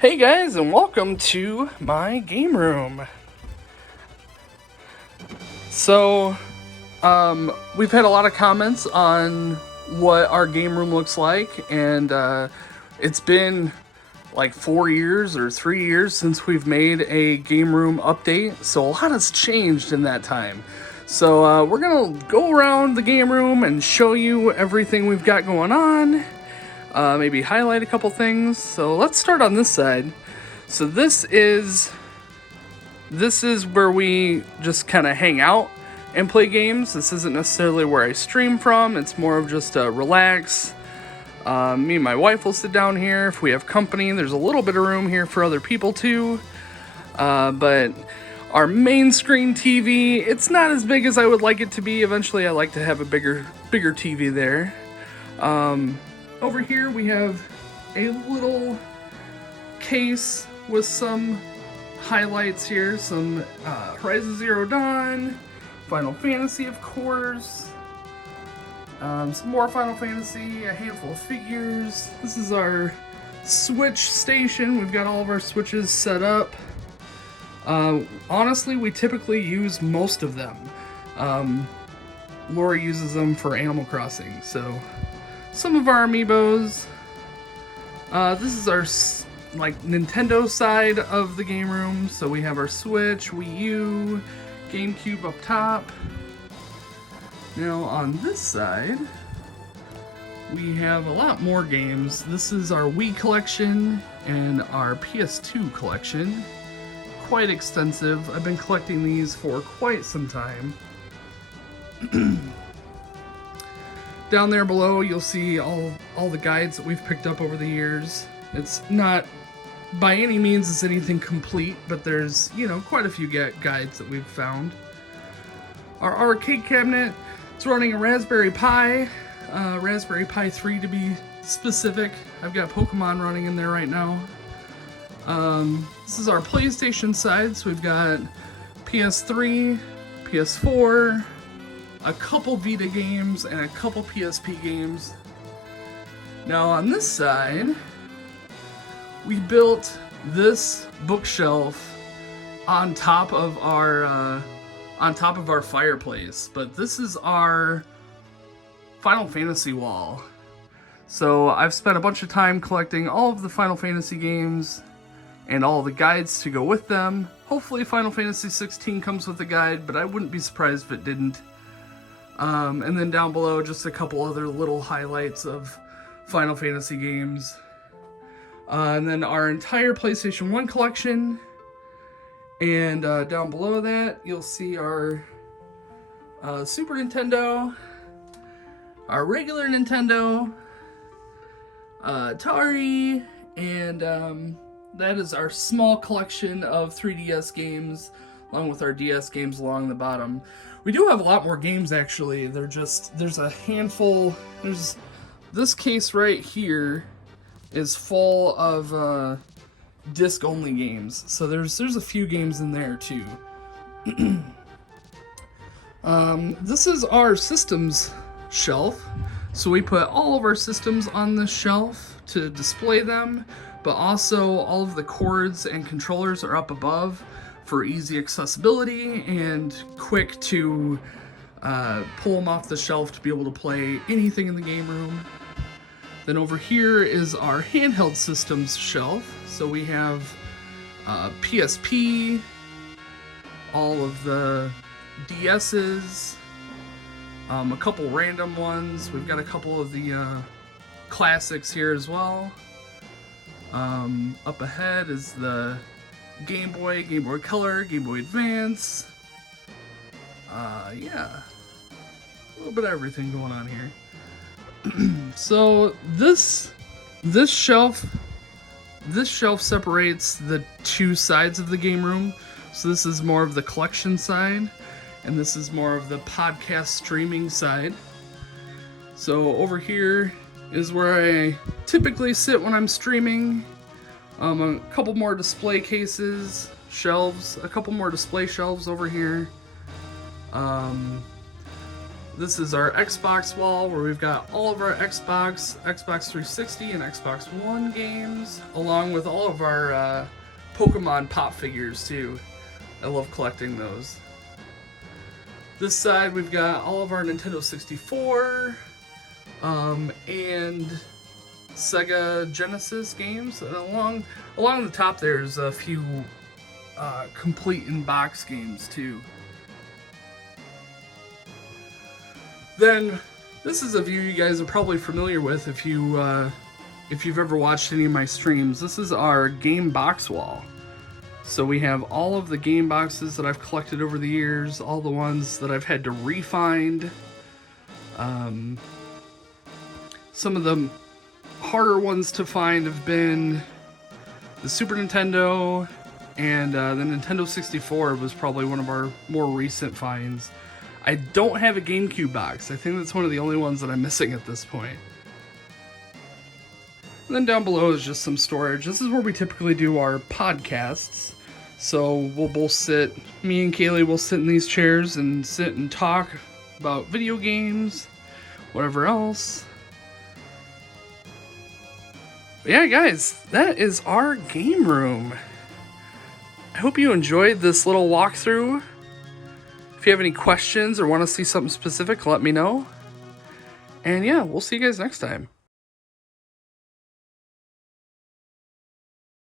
Hey guys, and welcome to my game room. So, we've had a lot of comments on what our game room looks like, and it's been like 4 years or 3 years since we've made a game room update, so a lot has changed in that time. So, we're gonna go around the game room and show you everything we've got going on. Maybe highlight a couple things. So let's start on this side. So this is where we just kind of hang out and play games. This isn't necessarily where I stream from. It's more of just a relax. Me and my wife will sit down here if we have company. There's a little bit of room here for other people too. But our main screen TV, it's not as big as I would like it to be. Eventually I like to have a bigger TV there. Over here we have a little case with some highlights here, some Horizon Zero Dawn, Final Fantasy of course, some more Final Fantasy, a handful of figures. This is our Switch station. We've got all of our Switches set up. Honestly, we typically use most of them. Laura uses them for Animal Crossing, so some of our amiibos. This is our Nintendo side of the game room. So we have our Switch, Wii U, GameCube up top. Now on this side, we have a lot more games. This is our Wii Collection and our PS2 collection. Quite extensive. I've been collecting these for quite some time. Down there below, you'll see all the guides that we've picked up over the years. It's not, by any means, is anything complete, but there's, quite a few guides that we've found. Our arcade cabinet, it's running a Raspberry Pi, Raspberry Pi 3 to be specific. I've got Pokemon running in there right now. This is our PlayStation side, so we've got PS3, PS4, a couple Vita games, and a couple PSP games. Now on this side, we built this bookshelf on top of our fireplace, but this is our Final Fantasy wall. So I've spent a bunch of time collecting all of the Final Fantasy games and all the guides to go with them. Hopefully Final Fantasy 16 comes with a guide, but I wouldn't be surprised if it didn't. And then down below, just a couple other little highlights of Final Fantasy games. And then our entire PlayStation 1 collection. And down below that, you'll see our Super Nintendo, our regular Nintendo, Atari, and that is our small collection of 3DS games, along with our DS games along the bottom. We do have a lot more games, actually. There's a handful. There's this case right here is full of disc-only games. So there's a few games in there too. This is our systems shelf. So we put all of our systems on this shelf to display them, but also all of the cords and controllers are up above for easy accessibility and quick to pull them off the shelf to be able to play anything in the game room. Then over here is our handheld systems shelf. So we have PSP, all of the DS's, a couple random ones. We've got a couple of the classics here as well. Up ahead is the Game Boy, Game Boy Color, Game Boy Advance. Yeah, a little bit of everything going on here. So this shelf separates the two sides of the game room. So this is more of the collection side, and this is more of the podcast streaming side. So over here is where I typically sit when I'm streaming. A couple more display cases, shelves, a couple more display shelves over here. This is our Xbox wall where we've got all of our Xbox 360 and Xbox One games, along with all of our Pokemon pop figures too. I love collecting those. This side we've got all of our Nintendo 64 and Sega Genesis games. And along the top there's a few complete in-box games too. Then this is a view you guys are probably familiar with if you've ever watched any of my streams. This is our game box wall. So we have all of the game boxes that I've collected over the years, all the ones that I've had to re-find. Some of the harder ones to find have been the Super Nintendo, and the Nintendo 64 was probably one of our more recent finds. I don't have a GameCube box. I think that's one of the only ones that I'm missing at this point. And then down below is just some storage. This is where we typically do our podcasts. So we'll both sit, me and Kaylee will sit in these chairs and sit and talk about video games, whatever else. But yeah, guys, that is our game room. I hope you enjoyed this little walkthrough. If you have any questions or want to see something specific, let me know. And yeah, we'll see you guys next time.